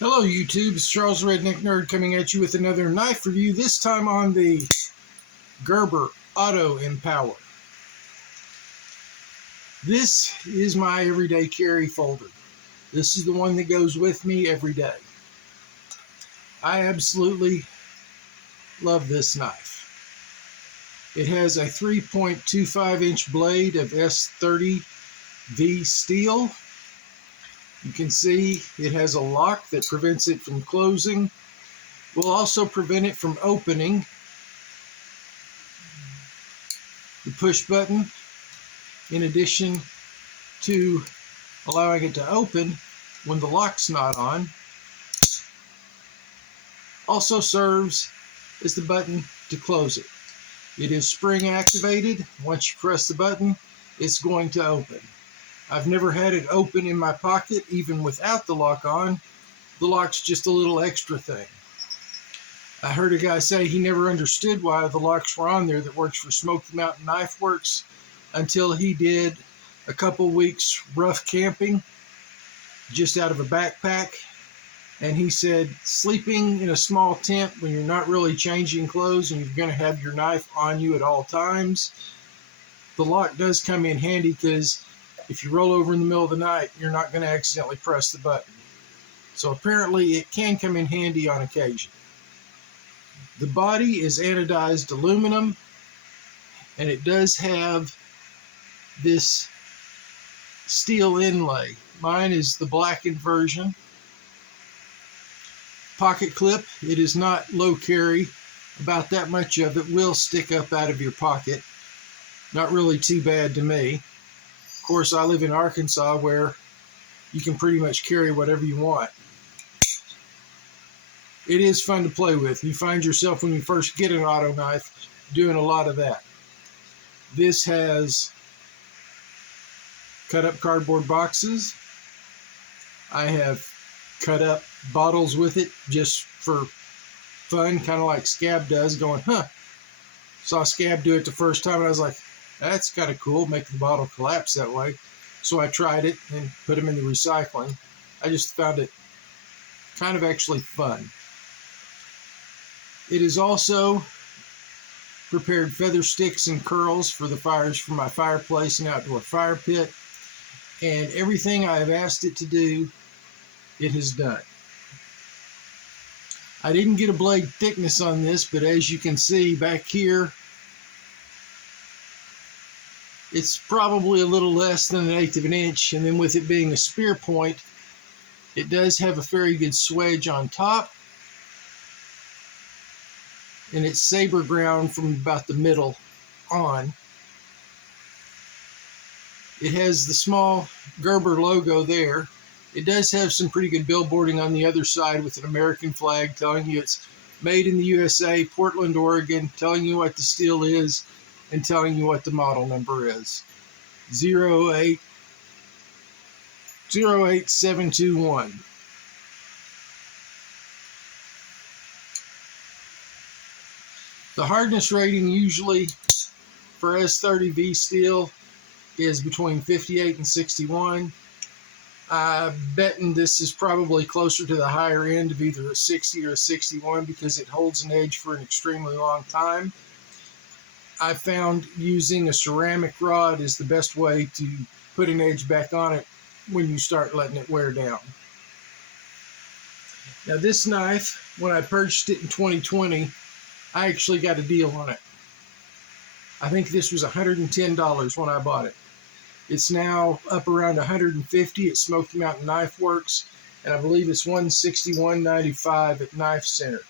Hello YouTube, it's Charles Redneck Nerd coming at you with another knife review, this time on the Gerber Auto Empower. This is my everyday carry folder. This is the one that goes with me every day. I absolutely love this knife. It has a 3.25 inch blade of S30V steel. You can see it has a lock that prevents it from closing. Will also prevent it from opening. The push button, in addition to allowing it to open when the lock's not on, also serves as the button to close it. It is spring activated. Once you press the button, it's going to open. I've never had it open in my pocket, even without the lock on. The lock's just a little extra thing. I heard a guy say he never understood why the locks were on there that works for Smoky Mountain Knife Works until he did a couple weeks rough camping just out of a backpack. And he said sleeping in a small tent when you're not really changing clothes and you're going to have your knife on you at all times, the lock does come in handy, because if you roll over in the middle of the night, you're not going to accidentally press the button. So apparently it can come in handy on occasion. The body is anodized aluminum, and it does have this steel inlay. Mine is the blackened version. Pocket clip, it is not low carry. About that much of it will stick up out of your pocket. Not really too bad to me. Of course, I live in Arkansas, where you can pretty much carry whatever you want. It is fun to play with. You find yourself, when you first get an auto knife, doing a lot of that. This has cut up cardboard boxes. I have cut up bottles with it just for fun, kind of like Scab does, going, Saw Scab do it the first time, and I was like, that's kind of cool, make the bottle collapse that way. So I tried it and put them in the recycling. I just found it kind of actually fun. It is also prepared feather sticks and curls for the fires for my fireplace and outdoor fire pit. And everything I have asked it to do, it has done. I didn't get a blade thickness on this, but as you can see back here, it's probably a little less than 1/8 of an inch. And then with it being a spear point, it does have a very good swedge on top. And it's saber ground from about the middle on. It has the small Gerber logo there. It does have some pretty good billboarding on the other side with an American flag telling you it's made in the USA, Portland, Oregon, telling you what the steel is and telling you what the model number is. 08721. The hardness rating usually for S30V steel is between 58 and 61. I'm betting this is probably closer to the higher end of either a 60 or a 61, because it holds an edge for an extremely long time. I found using a ceramic rod is the best way to put an edge back on it when you start letting it wear down. Now this knife, when I purchased it in 2020, I actually got a deal on it. I think this was $110 when I bought it. It's now up around $150 at Smoky Mountain Knife Works, and I believe it's $161.95 at Knife Center.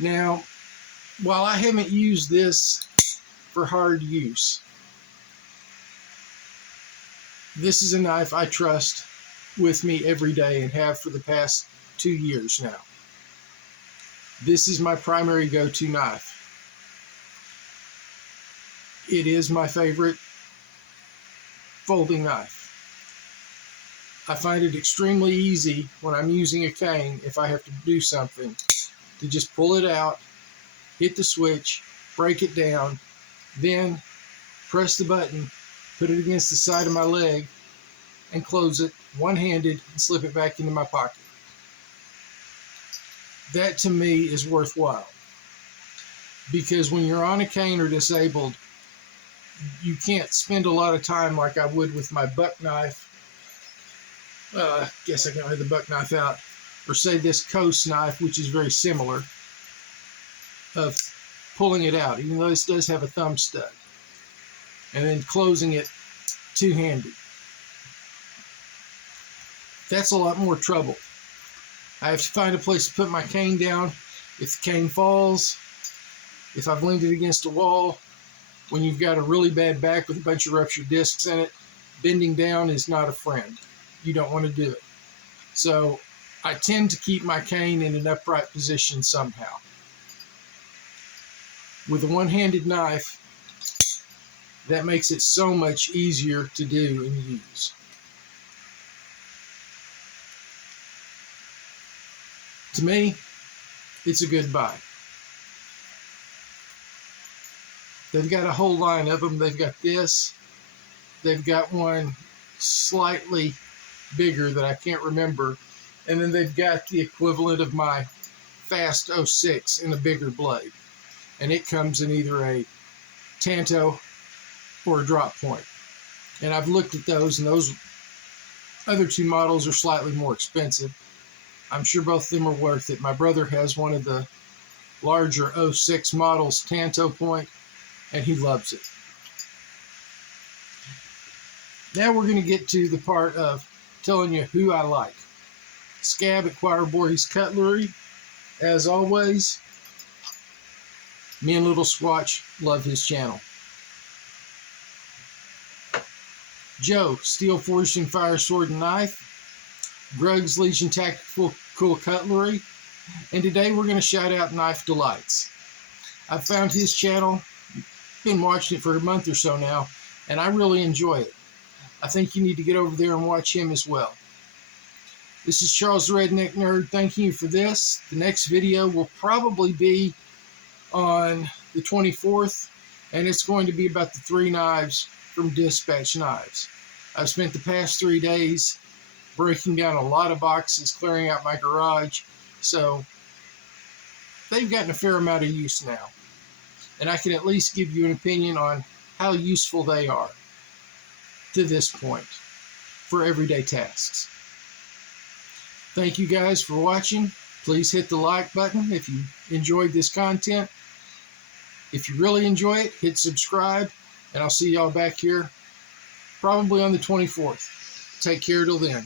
Now, while I haven't used this for hard use, this is a knife I trust with me every day and have for the past 2 years now. This is my primary go-to knife. It is my favorite folding knife. I find it extremely easy when I'm using a cane, if I have to do something, to just pull it out, hit the switch, break it down, then press the button, put it against the side of my leg, and close it one-handed and slip it back into my pocket. That to me is worthwhile, because when you're on a cane or disabled, you can't spend a lot of time like I would with my buck knife. I guess I can have the buck knife out, or say this coast knife, which is very similar, of pulling it out, even though this does have a thumb stud, and then closing it two-handed. That's a lot more trouble. I have to find a place to put my cane down. If the cane falls, if I've leaned it against a wall, when you've got a really bad back with a bunch of ruptured discs in it, bending down is not a friend. You don't want to do it. So I tend to keep my cane in an upright position somehow. With a one-handed knife, that makes it so much easier to do and use. To me, it's a good buy. They've got a whole line of them. They've got this. They've got one slightly bigger that I can't remember. And then they've got the equivalent of my Fast 06 in a bigger blade. And it comes in either a Tanto or a drop point. And I've looked at those, and those other two models are slightly more expensive. I'm sure both of them are worth it. My brother has one of the larger 06 models, Tanto point, and he loves it. Now we're going to get to the part of telling you who I like. Scab at Choir Voorhees Cutlery. As always, me and Little Squatch love his channel. Joe, Steel Forged and Fire Sword and Knife. Grug's Legion Tactical Cool Cutlery. And today we're going to shout out Knife Delights. I've found his channel, been watching it for a month or so now, and I really enjoy it. I think you need to get over there and watch him as well. This is Charles the Redneck Nerd. Thank you for this. The next video will probably be on the 24th, and it's going to be about the 3 knives from Dispatch Knives. I've spent the past 3 days breaking down a lot of boxes, clearing out my garage, so they've gotten a fair amount of use now. And I can at least give you an opinion on how useful they are to this point for everyday tasks. Thank you guys for watching. Please hit the like button if you enjoyed this content. If you really enjoy it, hit subscribe, and I'll see y'all back here probably on the 24th. Take care till then.